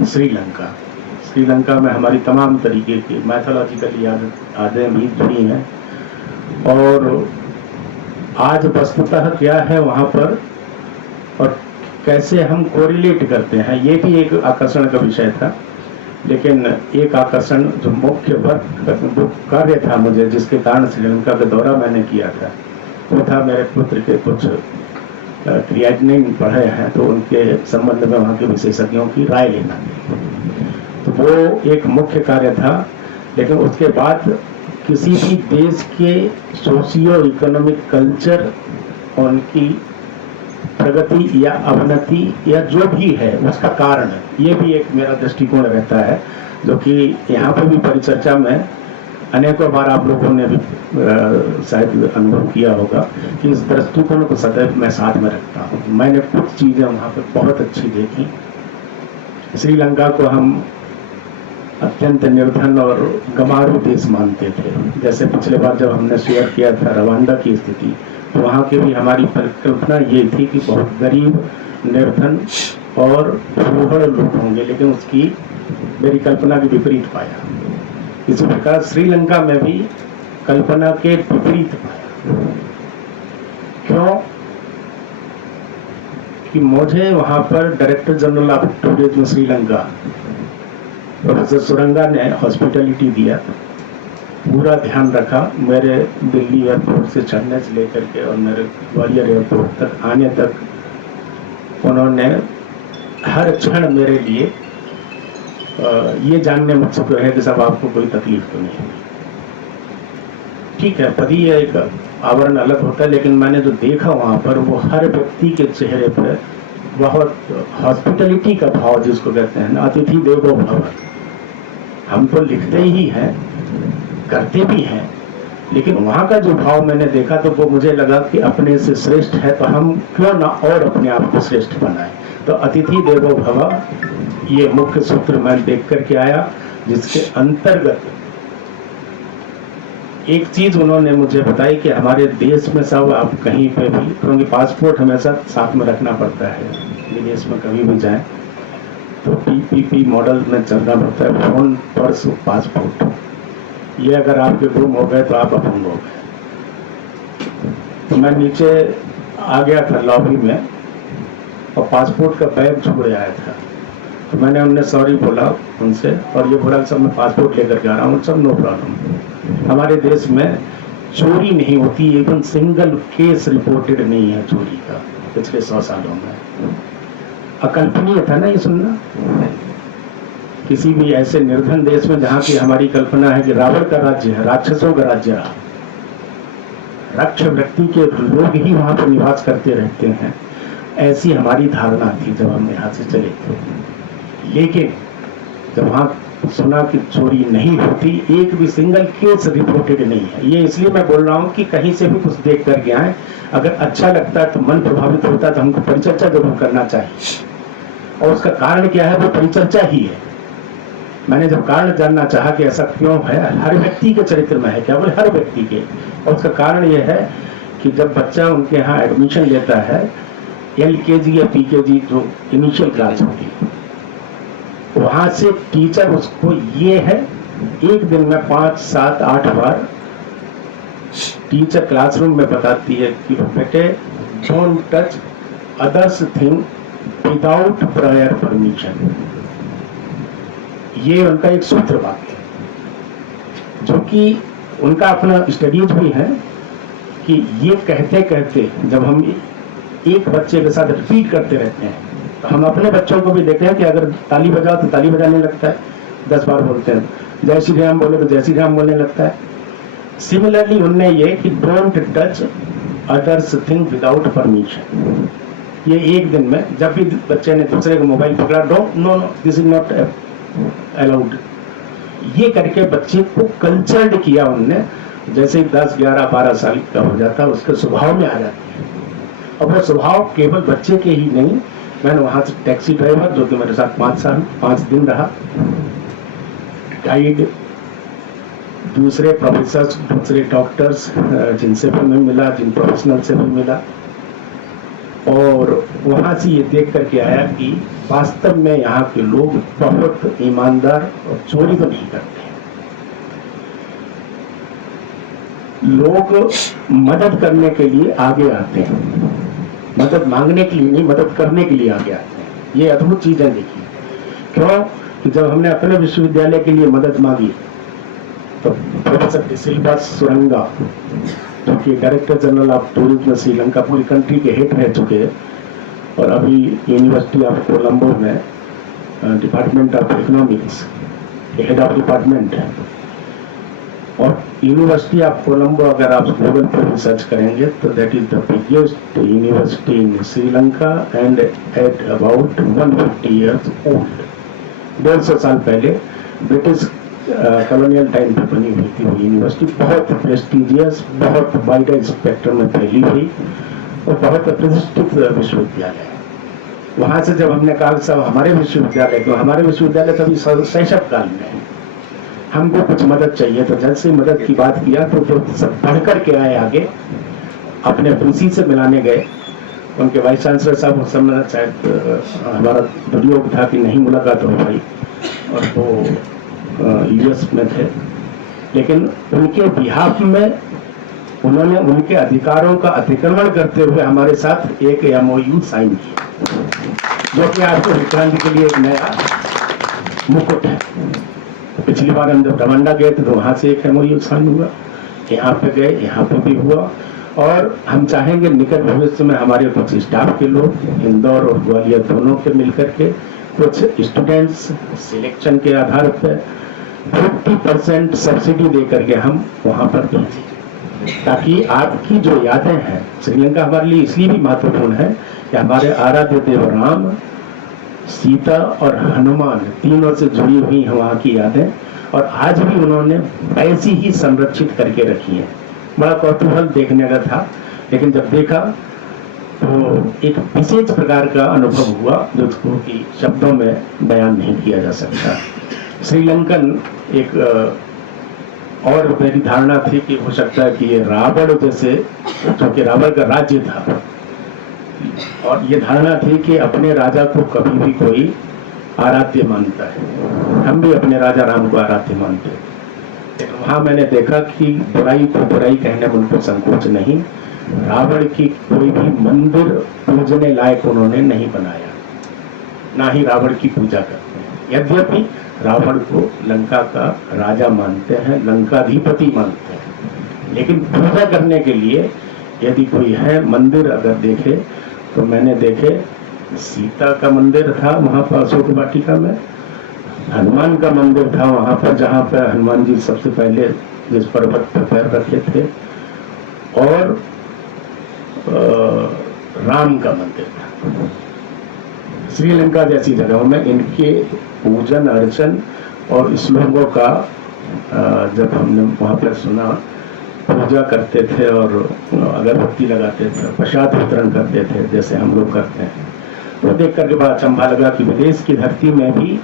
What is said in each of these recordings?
श्रीलंका। श्रीलंका में हमारी तमाम तरीके की मैथोलॉजिकल यादें भी जुड़ी हैं, और आज वस्तुतः क्या है वहाँ पर और कैसे हम कोरिलेट करते हैं, ये भी एक आकर्षण का विषय था। लेकिन एक आकर्षण जो मुख्य कार्य था मुझे, जिसके कारण श्रीलंका का दौरा मैंने किया था, वो था मेरे पुत्र के कुछ क्रिएटिनिन पढ़े हैं, तो उनके संबंध में वहाँ के विशेषज्ञों की राय लेना थी। तो वो एक मुख्य कार्य था। लेकिन उसके बाद किसी भी देश के सोशियो इकोनॉमिक कल्चर, उनकी प्रगति या अवनति या जो भी है उसका कारण, ये भी एक मेरा दृष्टिकोण रहता है, जो कि यहाँ पर भी परिचर्चा में अनेकों बार आप लोगों ने भी शायद अनुभव किया होगा कि इस दृष्टिकोण को सदैव मैं साथ में रखता हूँ। मैंने कुछ चीज़ें वहाँ पर बहुत अच्छी देखी। श्रीलंका को हम अत्यंत निर्धन और गंवारू देश मानते थे। जैसे पिछले बार जब हमने शेयर किया था रवांडा की स्थिति, तो वहाँ की भी हमारी परिकल्पना ये थी कि बहुत गरीब, निर्धन और फूहड़ लोग होंगे, लेकिन उसकी मेरी कल्पना के विपरीत पाया। इसी प्रकार श्रीलंका में भी कल्पना के विपरीत पाया। क्यों? कि मुझे वहाँ पर director general of tourism Sri Lanka professor Suranga ने हॉस्पिटलिटी दिया, पूरा ध्यान रखा। मेरे दिल्ली एयरपोर्ट से चढ़ने से लेकर के और मेरे ग्वालियर एयरपोर्ट तक आने तक उन्होंने हर क्षण मेरे लिए ये जानने मुझसे तो है कि सब आपको कोई तकलीफ तो नहीं है। ठीक है, पदी एक आवरण अलग होता है, लेकिन मैंने जो देखा वहाँ पर, वो हर व्यक्ति के चेहरे पर बहुत हॉस्पिटलिटी का भाव, जिसको कहते हैं ना, अतिथि देवो भव। हम तो लिखते ही हैं, करते भी हैं, लेकिन वहाँ का जो भाव मैंने देखा तो वो मुझे लगा कि अपने से श्रेष्ठ है तो हम क्यों ना और अपने आप को श्रेष्ठ बनाएं। तो अतिथि देवो भव, ये मुख्य सूत्र मैं देख करके आया, जिसके अंतर्गत एक चीज उन्होंने मुझे बताई कि हमारे देश में सब आप कहीं पे भी, क्योंकि पासपोर्ट हमेशा साथ में रखना पड़ता है, विदेश में कभी भी जाएं तो PPP मॉडल में चलना पड़ता है, फोन, पर्स, पासपोर्ट। ये अगर आपके गुम हो गए तो आप अपंग हो गए। तो मैं नीचे आ गया था लॉबी में और पासपोर्ट का बैग छोड़ आया था, तो मैंने उन्हें सॉरी बोला उनसे, और ये बोला सब मैं पासपोर्ट लेकर के आ रहा हूँ। सब नो प्रॉब्लम। हमारे देश में चोरी नहीं होती, इवन सिंगल केस रिपोर्टेड नहीं है चोरी का पिछले 100 सालों में। अकल्पनीय था ना ये सुनना, किसी भी ऐसे निर्धन देश में जहाँ की हमारी कल्पना है कि रावण का राज्य है, राक्षसों का राज्य रहा, राक्ष व्यक्ति के लोग ही वहाँ पर निवास करते रहते हैं, ऐसी हमारी धारणा थी जब हम यहाँ से चले थे। लेकिन जब वहाँ सुना कि चोरी नहीं होती, एक भी सिंगल केस रिपोर्टेड नहीं है। ये इसलिए मैं बोल रहा हूँ कि कहीं से भी कुछ देख करके आए, अगर अच्छा लगता है तो मन प्रभावित होता है तो हमको परिचर्चा जरूर करना चाहिए। और उसका कारण क्या है, वो परिचर्चा ही है। मैंने जब कारण जानना चाहा कि ऐसा क्यों है, हर व्यक्ति के चरित्र में है, क्या बोले हर व्यक्ति के, और उसका कारण यह है कि जब बच्चा उनके यहाँ एडमिशन लेता है, LKG या PKG जो इनिशियल क्लास होती है, वहां से टीचर उसको ये है, एक दिन में 5, 7, 8 बार टीचर क्लासरूम में बताती है कि बेटे don't touch others thing without prior permission. ये उनका एक सूत्र वाक्य है, जो कि उनका अपना स्टडीज भी है कि ये कहते कहते जब हम एक बच्चे के साथ रिपीट करते रहते हैं, तो हम अपने बच्चों को भी देखते हैं कि अगर ताली बजाओ तो ताली बजाने लगता है, 10 बार बोलते हैं, जय श्री राम बोले तो जय श्री राम बोलने लगता है। सिमिलरली उनने ये कि don't touch others thing without permission, ये एक दिन में जब भी बच्चे ने दूसरे को मोबाइल पकड़ा, don't, no no, this is not allowed, ये करके बच्चे को कल्चर्ड किया उनने। जैसे 10, 11, 12 साल का हो जाता है, उसके स्वभाव में आ जाती है। और वो स्वभाव केवल बच्चे के ही नहीं, मैंने वहां से टैक्सी ड्राइवर जो कि मेरे साथ 5 दिन रहा, गाइड, दूसरे प्रोफेसर्स, दूसरे डॉक्टर्स जिनसे भी मैं मिला, जिन प्रोफेशनल से भी मिला, और वहां से ये देख करके आया कि वास्तव में यहाँ के लोग बहुत ईमानदार और चोरी तो नहीं करते। लोग मदद करने के लिए आगे आते हैं, मदद मांगने के लिए नहीं, मदद करने के लिए आगे आते हैं। ये अद्भुत चीज है। देखिए क्यों कि जब हमने अपने विश्वविद्यालय के लिए मदद मांगी तो प्रोफेसर डिसिल्वा सुरंगा, जो कि director general of tourism Sri Lanka, पूरी कंट्री के हेड रह चुके हैं, और अभी यूनिवर्सिटी ऑफ कोलंबो में डिपार्टमेंट ऑफ इकोनॉमिक्स के हेड ऑफ डिपार्टमेंट है। और यूनिवर्सिटी ऑफ कोलंबो अगर आप गूगल पर रिसर्च करेंगे तो that is the biggest university in Sri Lanka and at about 150 years old. 150 साल पहले ब्रिटिश कॉलोनियल टाइम पे बनी हुई थी वो यूनिवर्सिटी। बहुत प्रेस्टिजियस, बहुत वाइड स्पेक्ट्रम में फैली हुई और बहुत प्रतिष्ठित विश्वविद्यालय है। वहां से जब हमने कहा साहब हमारे विश्वविद्यालय तभी शैशव काल में है, हमको कुछ मदद चाहिए, तो जैसे मदद की बात किया तो जो सब पढ़ करके आए आगे अपने वीसी से मिलाने गए। उनके वाइस चांसलर साहब उस समय शायद हमारा दुर्योग था कि नहीं मुलाकात हो पाई, और वो यूएस में थे, लेकिन उनके बिहाफ में उन्होंने उनके अधिकारों का अतिक्रमण करते हुए हमारे साथ एक एमओयू साइन किया, जो कि आपको विक्रांति के लिए एक नया मुकुट है। पिछली बार हम जब रवांडा गए थे तो वहां से एक एमओयू साइन हुआ, यहाँ पे गए, यहाँ पे भी हुआ, और हम चाहेंगे निकट भविष्य में हमारे कुछ स्टाफ के लोग इंदौर और ग्वालियर दोनों के मिलकर के कुछ स्टूडेंट्स सिलेक्शन के आधार पर 50% सब्सिडी दे करके हम वहां पर भेजें, ताकि आपकी जो यादें हैं, श्रीलंका हमारे लिए इसलिए भी महत्वपूर्ण है कि हमारे आराध्य देव राम, सीता और हनुमान तीनों से जुड़ी हुई हैं वहाँ की यादें, और आज भी उन्होंने ऐसी ही संरक्षित करके रखी है। बड़ा कौतूहल देखने का था, लेकिन जब देखा तो एक विशेष प्रकार का अनुभव हुआ जो उसको कि शब्दों में बयान नहीं किया जा सकता। श्रीलंकन एक और मेरी धारणा थी कि हो सकता है कि ये रावण जैसे, क्योंकि रावण का राज्य था, और ये धारणा थी कि अपने राजा को कभी भी कोई आराध्य मानता है। हम भी अपने राजा राम को आराध्य मानते हैं, लेकिन वहां मैंने देखा कि बुराई को बुराई कहने में उनको संकोच नहीं। रावण की कोई भी मंदिर पूजने लायक उन्होंने नहीं बनाया, ना ही रावण की पूजा करते हैं। यद्यपि रावण को लंका का राजा मानते हैं, लंकाधिपति मानते हैं, लेकिन पूजा करने के लिए यदि कोई है मंदिर अगर देखे तो मैंने देखे सीता का मंदिर था वहां पर अशोक वाटिका में, हनुमान का मंदिर था वहां पर जहां पर हनुमान जी सबसे पहले जिस पर्वत पर पैर रखे थे, और राम का मंदिर था। श्रीलंका जैसी जगहों में इनके पूजन अर्चन और श्लोकों का जब हमने वहां पर सुना, पूजा करते थे और अगरबत्ती लगाते थे, प्रसाद वितरण करते थे जैसे हम लोग करते हैं, तो देख करके बड़ा अचंभा लगा कि विदेश की धरती में भी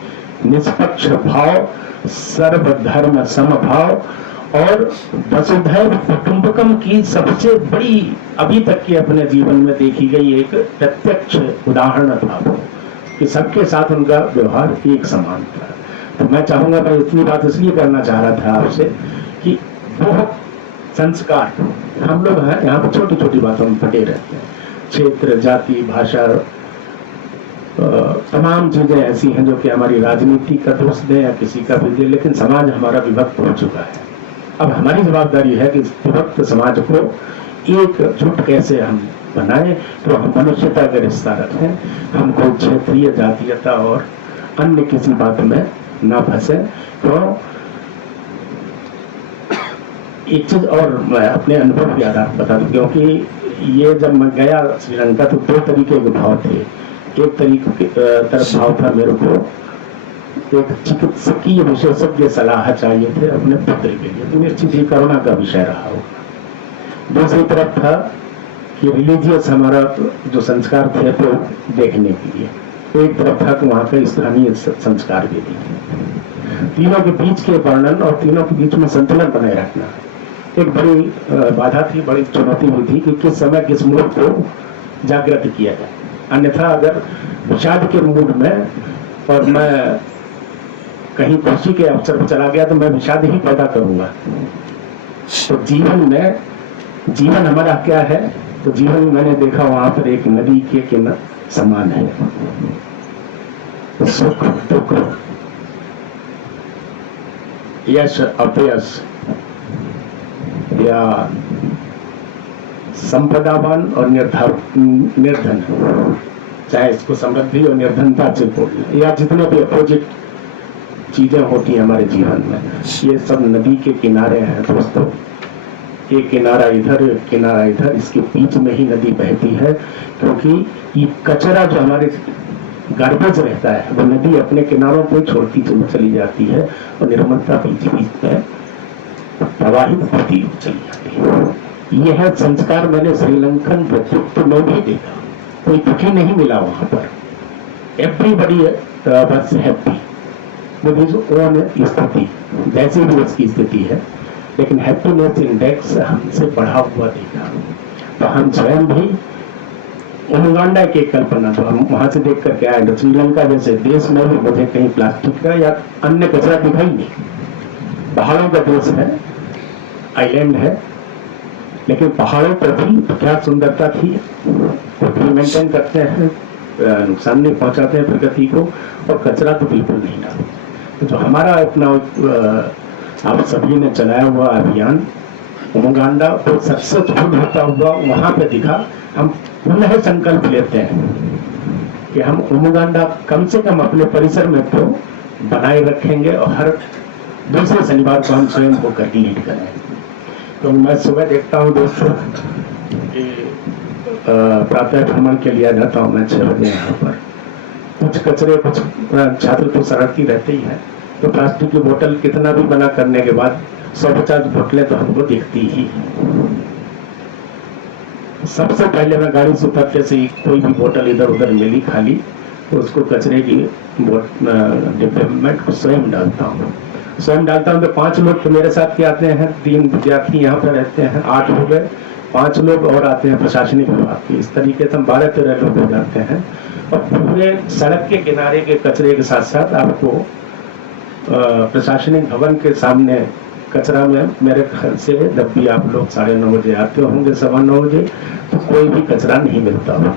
निष्पक्ष भाव, सर्वधर्म समभाव और वसुधैव कुटुंबकम की सबसे बड़ी अभी तक की अपने जीवन में देखी गई एक प्रत्यक्ष उदाहरण था वो, कि सबके साथ उनका व्यवहार एक समान था। तो मैं चाहूंगा, मैं इतनी बात इसलिए करना चाह रहा था आपसे कि वो संस्कार हम लोग हैं यहाँ पर छोटी छोटी बातों में फटे रहते हैं, क्षेत्र, जाति, भाषा, तमाम चीजें ऐसी हैं जो कि हमारी राजनीति का दोष दे या किसी का भी दे, लेकिन समाज हमारा विभक्त हो चुका है। अब हमारी जवाबदारी है कि इस विभक्त समाज को एकजुट कैसे हम बनाएं, तो हम मनुष्यता का रिश्ता रखें, हम कोई क्षेत्रीय जातीयता और अन्य किसी बात में ना फंसे। तो एक चीज और मैं अपने अनुभव के आधार बता दूं, क्योंकि ये जब मैं गया श्रीलंका तो दो तरीके के भाव थे। एक तरीके तरफ भाव था मेरे को एक चिकित्सकीय विशेषज्ञ सलाह चाहिए थे अपने पुत्र के लिए, तो निश्चित ही कोरोना का विषय रहा होगा। दूसरी तरफ था कि रिलीजियस हमारा जो संस्कार थे तो देखने के लिए, एक तरफ था कि वहाँ के स्थानीय संस्कार भी देखने। तीनों के बीच के वर्णन और तीनों के बीच में संतुलन बनाए रखना एक बड़ी बाधा थी, बड़ी चुनौती हुई थी कि किस समय किस मूड को जागृत किया जाए। अन्यथा अगर विषाद के मूड में और मैं कहीं खुशी के अवसर पर चला गया तो मैं विषाद ही पैदा करूंगा। तो जीवन हमारा क्या है? तो जीवन में मैंने देखा वहां पर एक नदी के किनारे समान है। सुख दुख, यश अपयश, या संपदावान और निर्धन, चाहे इसको समृद्धि और निर्धनता से बोल, या जितने भी अपोजिट चीजें होती हैं हमारे जीवन में, ये सब नदी के किनारे हैं दोस्तों। एक किनारा इधर, एक किनारा इधर, इसके बीच में ही नदी बहती है। क्योंकि ये कचरा जो हमारे गार्बेज रहता है वो नदी अपने किनारों को छोड़ती चली जाती है और निर्मलता बीच बीच में प्रवाहित होती चली जाती है। यह है संस्कार मैंने श्रीलंकन व्यक्तित्व में भी देखा। कोई दुखी नहीं मिला वहां पर। Everybody was happy with his own स्थिति, जैसे भी उसकी स्थिति है, लेकिन हैप्पीनेस इंडेक्स हमसे बढ़ा हुआ देखा। तो हम स्वयं भी उमगांडा की कल्पना, तो हम वहां से देख करके आए। तो श्रीलंका जैसे देश में भी मुझे कहीं प्लास्टिक का या अन्य कचरा दिखाई नहीं। पहाड़ों का देश है, आइलैंड है, लेकिन पहाड़ों पर भी क्या सुंदरता थी। वो मेंटेन करते हैं, नुकसान नहीं पहुंचाते हैं प्रकृति को, और कचरा तो बिल्कुल नहीं डालते। तो जो हमारा अपना आप सभी ने चलाया हुआ अभियान उमगांडा को सक्सेसफुल होता हुआ वहां पे दिखा। हम पुनः संकल्प लेते हैं कि हम उमगांडा कम से कम अपने परिसर में तो बनाए रखेंगे और हर दूसरे शनिवार को हम स्वयं को लीड करें। तो मैं सुबह देखता हूँ दोस्तों कि प्रातः भ्रमण के लिए जाता हूँ मैं 6 बजे यहाँ पर। कुछ कचरे, कुछ छात्र तो सड़कती रहते ही है। तो प्लास्टिक की बोतल कितना भी मना करने के बाद 150 बोतलें तो हमको दिखती ही। सबसे पहले मैं गाड़ी से उतरते से कोई भी बोतल इधर उधर मिली खाली तो उसको कचरे की डिब्बे में स्वयं डालता हूँ। तो 5 लोग तो मेरे साथ के आते हैं, 3 विद्यार्थी यहाँ पे रहते हैं, 8 हो गए, 5 लोग और आते हैं प्रशासनिक विभाग के। इस तरीके से हम 12-13 लोग हो जाते हैं। और पूरे सड़क के किनारे के कचरे के साथ साथ आपको प्रशासनिक भवन के सामने कचरा में मेरे घर से जब भी आप लोग 9:30 बजे आते होंगे, 9:15 बजे, तो कोई भी कचरा नहीं मिलता होगा।